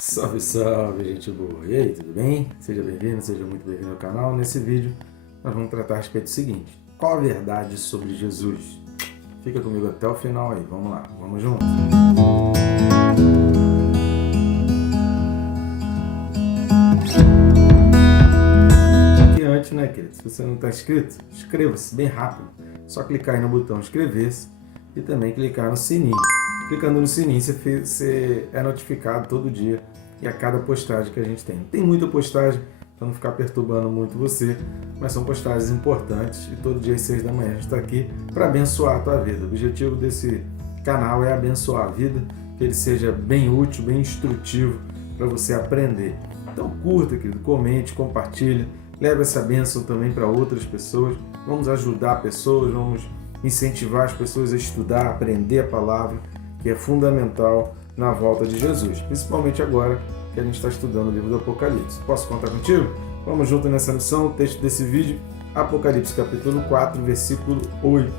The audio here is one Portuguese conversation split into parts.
Salve, salve, gente boa! E aí, tudo bem? Seja bem-vindo, seja muito bem-vindo ao canal. Nesse vídeo, nós vamos tratar a respeito do seguinte: qual a verdade sobre Jesus? Fica comigo até o final aí, vamos lá, vamos juntos! E antes, né, querido? Se você não está inscrito, inscreva-se bem rápido. Só clicar aí no botão inscrever-se e também clicar no sininho. Clicando no sininho, você é notificado todo dia e a cada postagem que a gente tem. Tem muita postagem para não ficar perturbando muito você, mas são postagens importantes e todo dia às 6 da manhã a gente está aqui para abençoar a tua vida. O objetivo desse canal é abençoar a vida, que ele seja bem útil, bem instrutivo para você aprender. Então curta, querido, comente, compartilhe, leve essa bênção também para outras pessoas. Vamos ajudar pessoas, vamos incentivar as pessoas a estudar, a aprender a palavra, que é fundamental na volta de Jesus, principalmente agora que a gente está estudando o livro do Apocalipse. Posso contar contigo? Vamos junto nessa missão. O texto desse vídeo, Apocalipse capítulo 4, versículo 8.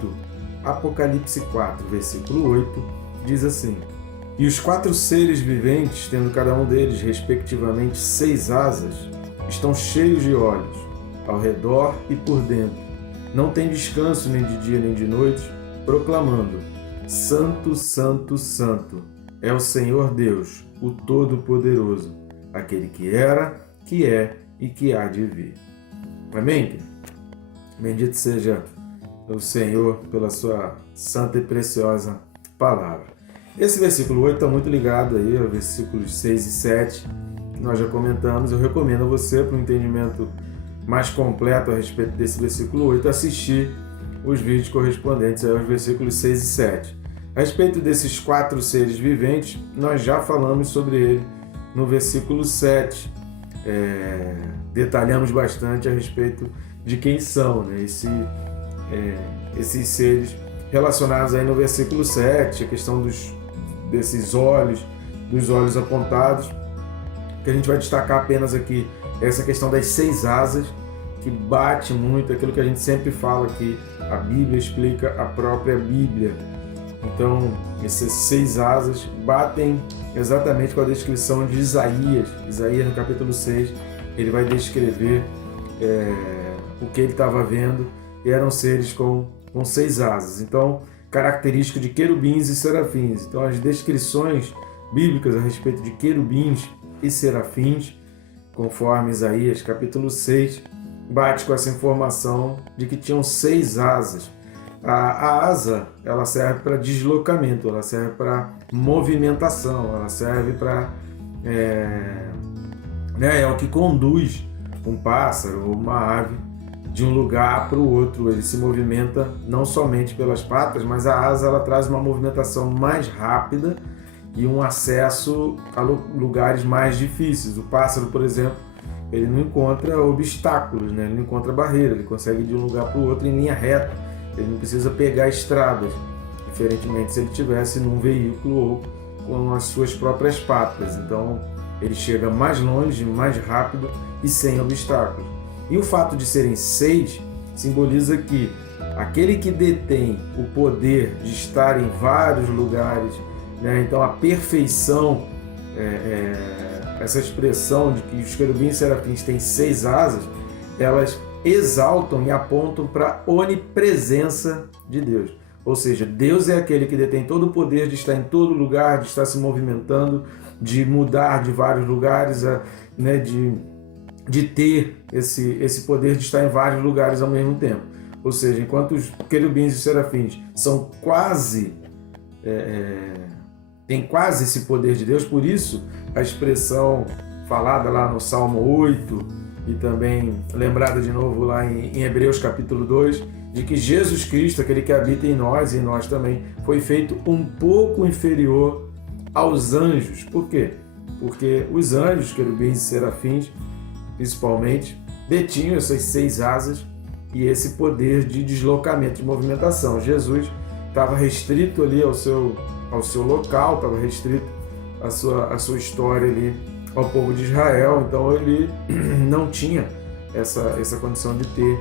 Apocalipse 4, versículo 8, diz assim: E os 4 seres viventes, tendo cada um deles, respectivamente, 6 asas, estão cheios de olhos, ao redor e por dentro. Não tem descanso nem de dia nem de noite, proclamando: Santo, Santo, Santo, é o Senhor Deus, o Todo-Poderoso, aquele que era, que é e que há de vir. Amém? Bendito seja o Senhor pela sua santa e preciosa palavra. Esse versículo 8 está muito ligado aí aos versículos 6 e 7, que nós já comentamos. Eu recomendo a você, para um entendimento mais completo a respeito desse versículo 8, assistir os vídeos correspondentes aos versículos 6 e 7. A respeito desses 4 seres viventes, nós já falamos sobre ele no versículo 7. Detalhamos bastante a respeito de quem são, né? Esses seres relacionados aí no versículo 7, a questão desses olhos, dos olhos apontados, que a gente vai destacar apenas aqui essa questão das 6 asas, que bate muito aquilo que a gente sempre fala, que a Bíblia explica a própria Bíblia. Então, essas 6 asas batem exatamente com a descrição de Isaías. Isaías, no capítulo 6, ele vai descrever o que ele estava vendo, e eram seres com 6 asas. Então, característico de querubins e serafins. Então, as descrições bíblicas a respeito de querubins e serafins, conforme Isaías, capítulo 6, bate com essa informação de que tinham 6 asas. A asa, ela serve para deslocamento, ela serve para movimentação, ela serve para... é o que conduz um pássaro ou uma ave de um lugar para o outro. Ele se movimenta não somente pelas patas, mas a asa ela traz uma movimentação mais rápida e um acesso a lugares mais difíceis. O pássaro, por exemplo, ele não encontra obstáculos, né? Ele não encontra barreira, ele consegue ir de um lugar para o outro em linha reta. Ele não precisa pegar estradas, diferentemente se ele estivesse num veículo ou com as suas próprias patas. Então, ele chega mais longe, mais rápido e sem obstáculos. E o fato de serem 6 simboliza que aquele que detém o poder de estar em vários lugares, né? Então, a perfeição, essa expressão de que os querubins e serafins têm 6 asas, elas exaltam e apontam para a onipresença de Deus. Ou seja, Deus é aquele que detém todo o poder de estar em todo lugar, de estar se movimentando, de mudar de vários lugares, né, de ter esse poder de estar em vários lugares ao mesmo tempo. Ou seja, enquanto os querubins e os serafins são têm quase esse poder de Deus, por isso a expressão falada lá no Salmo 8, e também lembrada de novo lá em Hebreus capítulo 2, de que Jesus Cristo, aquele que habita em nós e em nós também, foi feito um pouco inferior aos anjos. Por quê? Porque os anjos, querubins e serafins, principalmente, detinham essas 6 asas e esse poder de deslocamento, de movimentação. Jesus estava restrito ali ao seu local, estava restrito à sua história ali, ao povo de Israel. Então ele não tinha essa condição de ter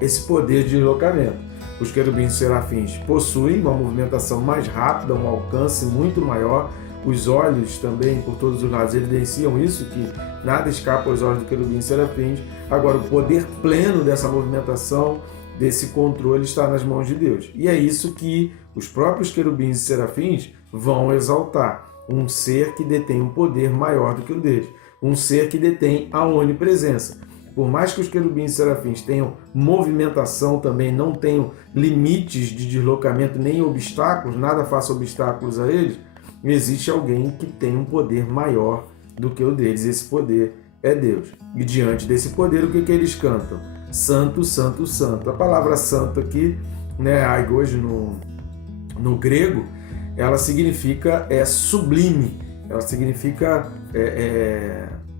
esse poder de deslocamento. Os querubins e serafins possuem uma movimentação mais rápida, um alcance muito maior, os olhos também por todos os lados evidenciam isso, que nada escapa aos olhos do querubim e serafins. Agora, o poder pleno dessa movimentação, desse controle, está nas mãos de Deus. E é isso que os próprios querubins e serafins vão exaltar. Um ser que detém um poder maior do que o deles. Um ser que detém a onipresença. Por mais que os querubins e serafins tenham movimentação também, não tenham limites de deslocamento nem obstáculos, nada faça obstáculos a eles, existe alguém que tem um poder maior do que o deles. Esse poder é Deus. E diante desse poder, o que eles cantam? Santo, santo, santo. A palavra santo aqui, né, hoje no grego, ela significa sublime, ela significa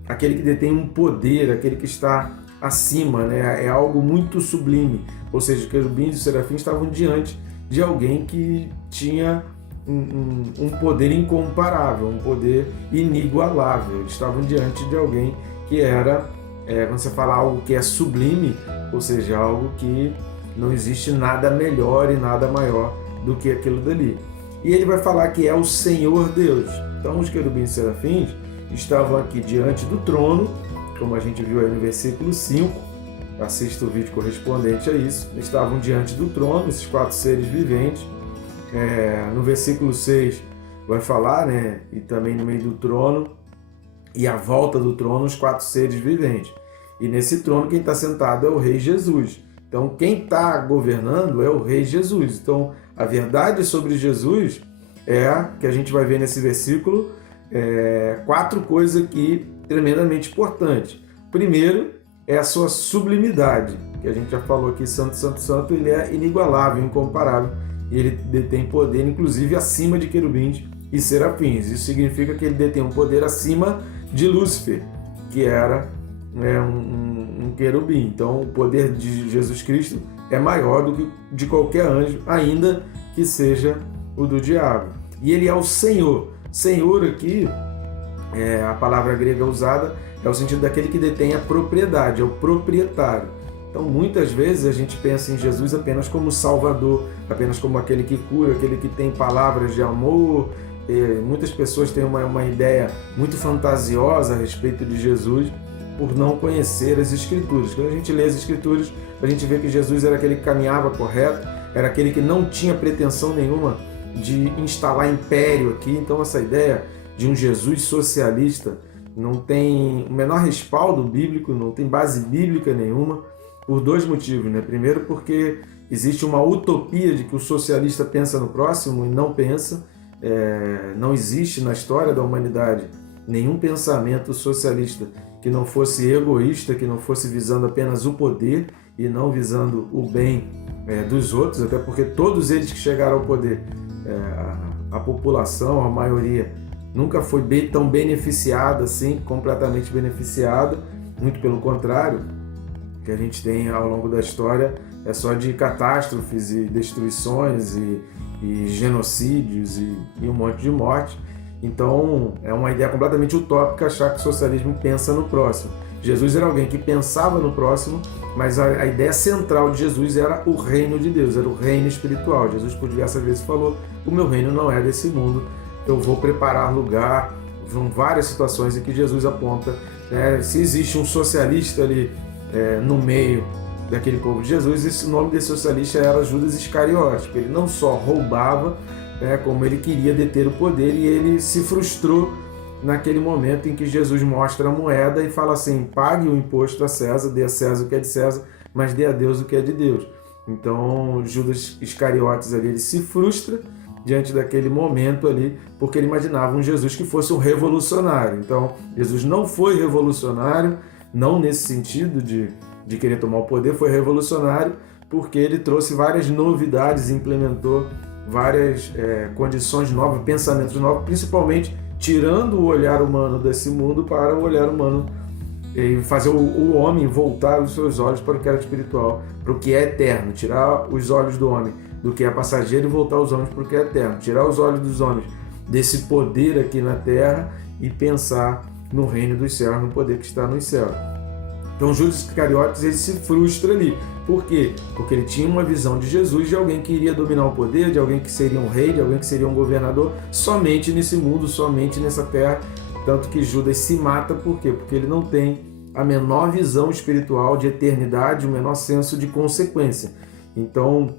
aquele que detém um poder, aquele que está acima, né? É algo muito sublime. Ou seja, os querubins e os serafins estavam diante de alguém que tinha um poder incomparável, um poder inigualável. Eles estavam diante de alguém que era, quando você fala algo que é sublime, ou seja, algo que não existe nada melhor e nada maior do que aquilo dali. E ele vai falar que é o Senhor Deus. Então os querubins e serafins estavam aqui diante do trono, como a gente viu aí no versículo 5, assista o vídeo correspondente a isso, estavam diante do trono, esses 4 seres viventes. No versículo 6 vai falar, né, e também no meio do trono, e à volta do trono, os 4 seres viventes. E nesse trono quem está sentado é o Rei Jesus. Então quem está governando é o Rei Jesus. Então a verdade sobre Jesus é que a gente vai ver nesse versículo 4 coisas aqui tremendamente importantes. Primeiro é a sua sublimidade, que a gente já falou aqui, santo, santo, santo, ele é inigualável, incomparável, e ele detém poder, inclusive, acima de querubins e serafins. Isso significa que ele detém um poder acima de Lúcifer, que era um querubim. Então, o poder de Jesus Cristo é maior do que de qualquer anjo, ainda que seja o do diabo. E ele é o Senhor. Senhor aqui, a palavra grega usada, é o sentido daquele que detém a propriedade, é o proprietário. Então, muitas vezes a gente pensa em Jesus apenas como Salvador, apenas como aquele que cura, aquele que tem palavras de amor. Muitas pessoas têm uma ideia muito fantasiosa a respeito de Jesus por não conhecer as Escrituras. Quando a gente lê as Escrituras, a gente vê que Jesus era aquele que caminhava correto, era aquele que não tinha pretensão nenhuma de instalar império aqui. Então essa ideia de um Jesus socialista não tem o menor respaldo bíblico, não tem base bíblica nenhuma, por 2 motivos, né? Primeiro, porque existe uma utopia de que o socialista pensa no próximo e não pensa. Não existe na história da humanidade nenhum pensamento socialista que não fosse egoísta, que não fosse visando apenas o poder e não visando o bem dos outros, até porque todos eles que chegaram ao poder, a população, a maioria, nunca foi tão beneficiada assim, completamente beneficiada, muito pelo contrário. O que a gente tem ao longo da história é só de catástrofes e destruições e genocídios e um monte de morte. Então é uma ideia completamente utópica achar que o socialismo pensa no próximo. Jesus era alguém que pensava no próximo, mas a ideia central de Jesus era o reino de Deus, era o reino espiritual. Jesus por diversas vezes falou: o meu reino não é desse mundo, eu vou preparar lugar. São várias situações em que Jesus aponta, se existe um socialista ali no meio daquele povo de Jesus, o nome desse socialista era Judas Iscariote, porque ele não só roubava, como ele queria deter o poder, e ele se frustrou naquele momento em que Jesus mostra a moeda e fala assim: pague o imposto a César, dê a César o que é de César, mas dê a Deus o que é de Deus. Então Judas Iscariotes ali, ele se frustra diante daquele momento ali, porque ele imaginava um Jesus que fosse um revolucionário. Então Jesus não foi revolucionário, não nesse sentido de querer tomar o poder, foi revolucionário porque ele trouxe várias novidades, implementou várias condições novas, pensamentos novos, principalmente tirando o olhar humano desse mundo para o olhar humano e fazer o homem voltar os seus olhos para o que era espiritual, para o que é eterno, tirar os olhos do homem do que é passageiro e voltar os homens para o que é eterno, tirar os olhos dos homens desse poder aqui na terra e pensar no reino dos céus, no poder que está nos céus. Então Judas Iscariotes ele se frustra ali. Por quê? Porque ele tinha uma visão de Jesus, de alguém que iria dominar o poder, de alguém que seria um rei, de alguém que seria um governador, somente nesse mundo, somente nessa terra. Tanto que Judas se mata, por quê? Porque ele não tem a menor visão espiritual de eternidade, o menor senso de consequência. Então,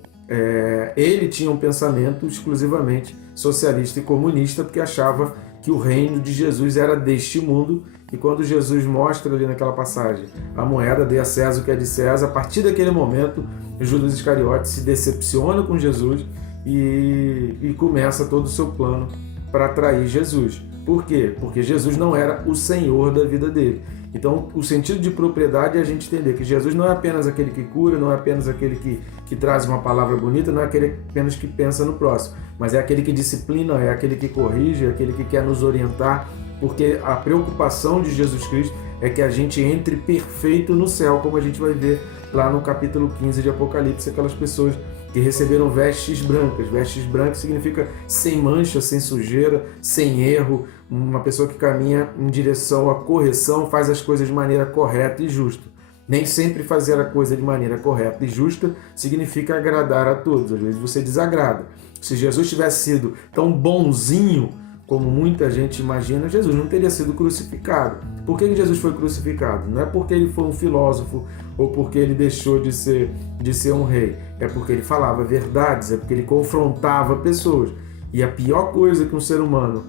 ele tinha um pensamento exclusivamente socialista e comunista, porque achava que o reino de Jesus era deste mundo. E quando Jesus mostra ali naquela passagem a moeda, dê a César o que é de César, a partir daquele momento, Judas Iscariotes se decepciona com Jesus e começa todo o seu plano para trair Jesus. Por quê? Porque Jesus não era o Senhor da vida dele. Então, o sentido de propriedade é a gente entender que Jesus não é apenas aquele que cura, não é apenas aquele que traz uma palavra bonita, não é aquele apenas que pensa no próximo, mas é aquele que disciplina, é aquele que corrige, é aquele que quer nos orientar, porque a preocupação de Jesus Cristo é que a gente entre perfeito no céu, como a gente vai ver lá no capítulo 15 de Apocalipse, aquelas pessoas que receberam vestes brancas. Vestes brancas significa sem mancha, sem sujeira, sem erro, uma pessoa que caminha em direção à correção, faz as coisas de maneira correta e justa. Nem sempre fazer a coisa de maneira correta e justa significa agradar a todos, às vezes você desagrada. Se Jesus tivesse sido tão bonzinho como muita gente imagina, Jesus não teria sido crucificado. Por que Jesus foi crucificado? Não é porque ele foi um filósofo ou porque ele deixou de ser um rei. É porque ele falava verdades, é porque ele confrontava pessoas. E a pior coisa que um ser humano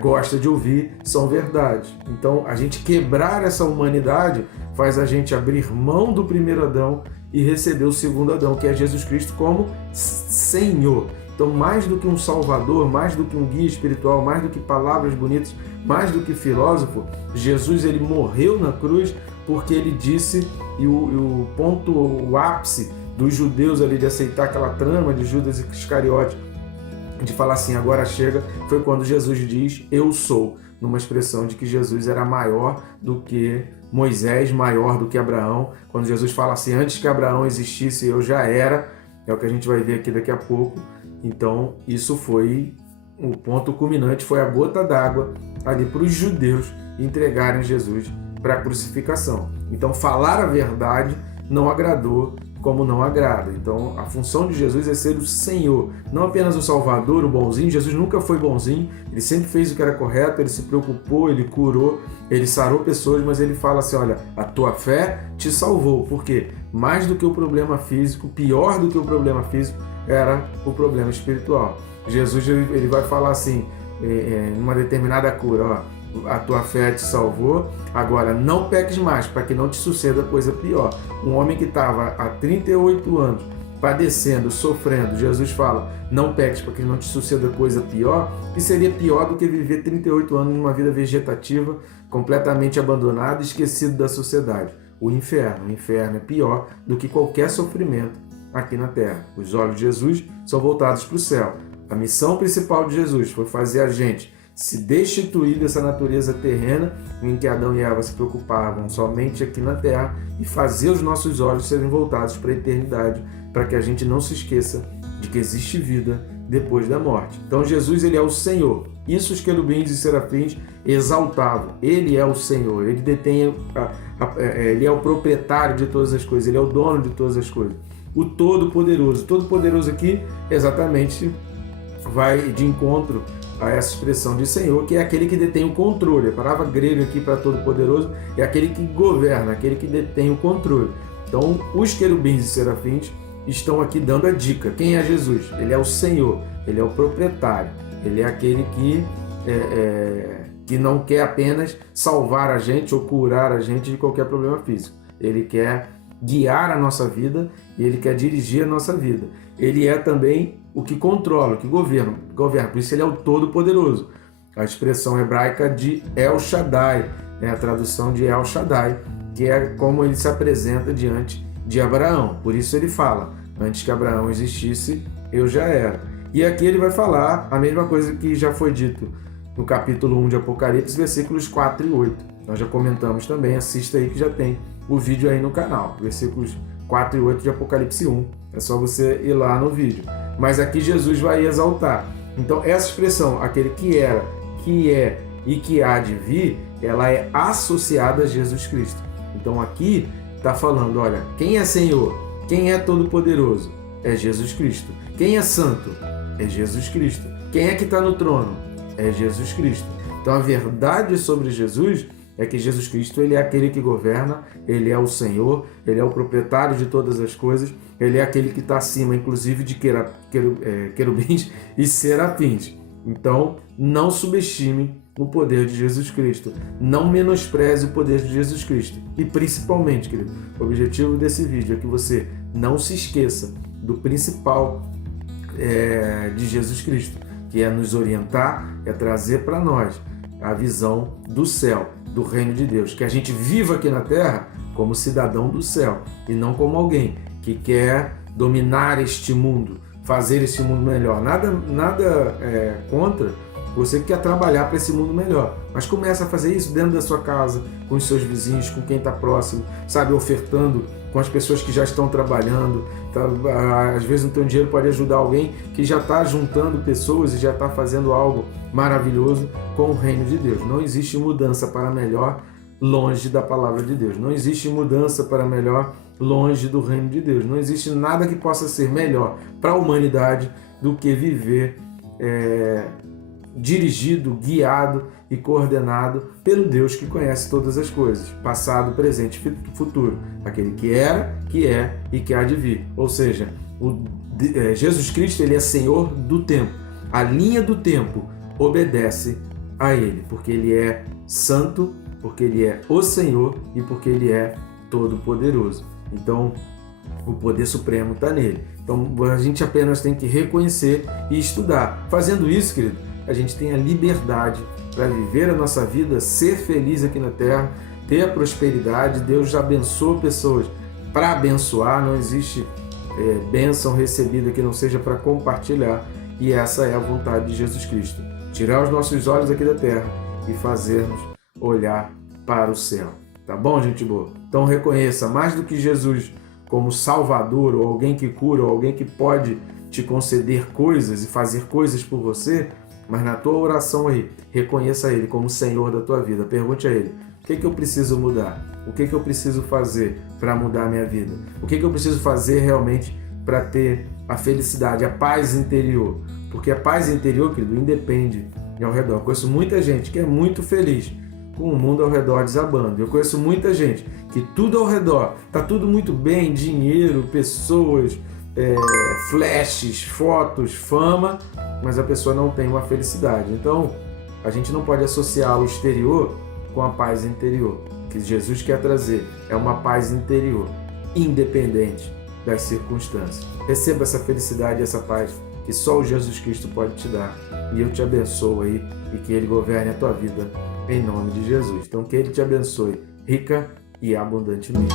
gosta de ouvir são verdades. Então, a gente quebrar essa humanidade faz a gente abrir mão do primeiro Adão e receber o segundo Adão, que é Jesus Cristo como Senhor. Então, mais do que um salvador, mais do que um guia espiritual, mais do que palavras bonitas, mais do que filósofo, Jesus ele morreu na cruz porque ele disse, e o ápice dos judeus ali de aceitar aquela trama de Judas Iscariotes, de falar assim, agora chega, foi quando Jesus diz, eu sou, numa expressão de que Jesus era maior do que Moisés, maior do que Abraão. Quando Jesus fala assim, antes que Abraão existisse, eu já era, é o que a gente vai ver aqui daqui a pouco. Então, isso foi o ponto culminante, foi a gota d'água ali para os judeus entregarem Jesus para a crucificação. Então, falar a verdade não agradou como não agrada. Então, a função de Jesus é ser o Senhor, não apenas o Salvador, o bonzinho. Jesus nunca foi bonzinho, ele sempre fez o que era correto, ele se preocupou, ele curou, ele sarou pessoas, mas ele fala assim, olha, a tua fé te salvou. Por quê? Mais do que o problema físico, pior do que o problema físico, era o problema espiritual. Jesus ele vai falar assim, numa determinada cura, ó, a tua fé te salvou, agora não peques mais, para que não te suceda coisa pior. Um homem que estava há 38 anos padecendo, sofrendo, Jesus fala, não peques para que não te suceda coisa pior, que seria pior do que viver 38 anos numa vida vegetativa, completamente abandonado, esquecido da sociedade. O inferno é pior do que qualquer sofrimento aqui na terra. Os olhos de Jesus são voltados para o céu. A missão principal de Jesus foi fazer a gente se destituir dessa natureza terrena em que Adão e Eva se preocupavam somente aqui na terra e fazer os nossos olhos serem voltados para a eternidade, para que a gente não se esqueça de que existe vida depois da morte. Então Jesus ele é o Senhor. Isso os querubins e serafins exaltavam. Ele é o Senhor, ele detém, ele é o proprietário de todas as coisas, ele é o dono de todas as coisas. O Todo-Poderoso. O Todo-Poderoso aqui exatamente vai de encontro a essa expressão de Senhor, que é aquele que detém o controle. A palavra grega aqui para Todo-Poderoso é aquele que governa, aquele que detém o controle. Então, os querubins e serafins estão aqui dando a dica. Quem é Jesus? Ele é o Senhor, ele é o proprietário, ele é aquele que não quer apenas salvar a gente ou curar a gente de qualquer problema físico. Ele quer guiar a nossa vida e ele quer dirigir a nossa vida. Ele é também o que controla, o que governa. Por isso ele é o Todo-Poderoso. A expressão hebraica de El Shaddai, a tradução de El Shaddai, que é como ele se apresenta diante de Abraão. Por isso ele fala, antes que Abraão existisse, eu já era. E aqui ele vai falar a mesma coisa que já foi dito no capítulo 1 de Apocalipse, versículos 4 e 8. Nós já comentamos também, assista aí que já tem o vídeo aí no canal, versículos 4 e 8 de Apocalipse 1. É só você ir lá no vídeo. Mas aqui Jesus vai exaltar. Então essa expressão, aquele que era, que é e que há de vir, ela é associada a Jesus Cristo. Então aqui está falando, olha, quem é Senhor? Quem é Todo-Poderoso? É Jesus Cristo. Quem é Santo? É Jesus Cristo. Quem é que está no trono? É Jesus Cristo. Então a verdade sobre Jesus é que Jesus Cristo, ele é aquele que governa, ele é o Senhor, ele é o proprietário de todas as coisas, ele é aquele que está acima, inclusive, de querubins e serafins. Então, não subestime o poder de Jesus Cristo. Não menospreze o poder de Jesus Cristo. E principalmente, querido, o objetivo desse vídeo é que você não se esqueça do principal de Jesus Cristo, que é nos orientar, é trazer para nós a visão do céu, do reino de Deus, que a gente viva aqui na terra como cidadão do céu e não como alguém que quer dominar este mundo, fazer esse mundo melhor. Nada contra você que quer trabalhar para esse mundo melhor, mas começa a fazer isso dentro da sua casa, com os seus vizinhos, com quem está próximo, sabe, ofertando com as pessoas que já estão trabalhando. Às vezes no teu dinheiro pode ajudar alguém que já está juntando pessoas e já está fazendo algo maravilhoso com o reino de Deus. Não existe mudança para melhor longe da palavra de Deus. Não existe mudança para melhor longe do reino de Deus. Não existe nada que possa ser melhor para a humanidade do que viver dirigido, guiado e coordenado pelo Deus que conhece todas as coisas, passado, presente e futuro, aquele que era, que é e que há de vir. Ou seja, Jesus Cristo, ele é Senhor do tempo. A linha do tempo obedece a ele, porque ele é santo, porque ele é o Senhor e porque ele é todo-poderoso. Então, o poder supremo está nele. Então, a gente apenas tem que reconhecer e estudar. Fazendo isso, querido, a gente tem a liberdade para viver a nossa vida, ser feliz aqui na terra, ter a prosperidade. Deus já abençoa pessoas para abençoar, não existe bênção recebida que não seja para compartilhar, e essa é a vontade de Jesus Cristo. Tirar os nossos olhos aqui da terra e fazermos olhar para o céu. Tá bom, gente boa? Então reconheça, mais do que Jesus como Salvador, ou alguém que cura, ou alguém que pode te conceder coisas e fazer coisas por você, mas na tua oração aí, reconheça Ele como Senhor da tua vida. Pergunte a Ele, o que eu preciso mudar? O que eu preciso fazer para mudar a minha vida? O que eu preciso fazer realmente para ter a felicidade, a paz interior? Porque a paz interior, querido, independe ao redor. Eu conheço muita gente que é muito feliz com o mundo ao redor desabando. Eu conheço muita gente que tudo ao redor está tudo muito bem, dinheiro, pessoas, flashes, fotos, fama, mas a pessoa não tem uma felicidade. Então, a gente não pode associar o exterior com a paz interior. O que Jesus quer trazer é uma paz interior, independente das circunstâncias. Receba essa felicidade e essa paz que só o Jesus Cristo pode te dar. E eu te abençoo aí e que Ele governe a tua vida em nome de Jesus. Então, que Ele te abençoe rica e abundantemente.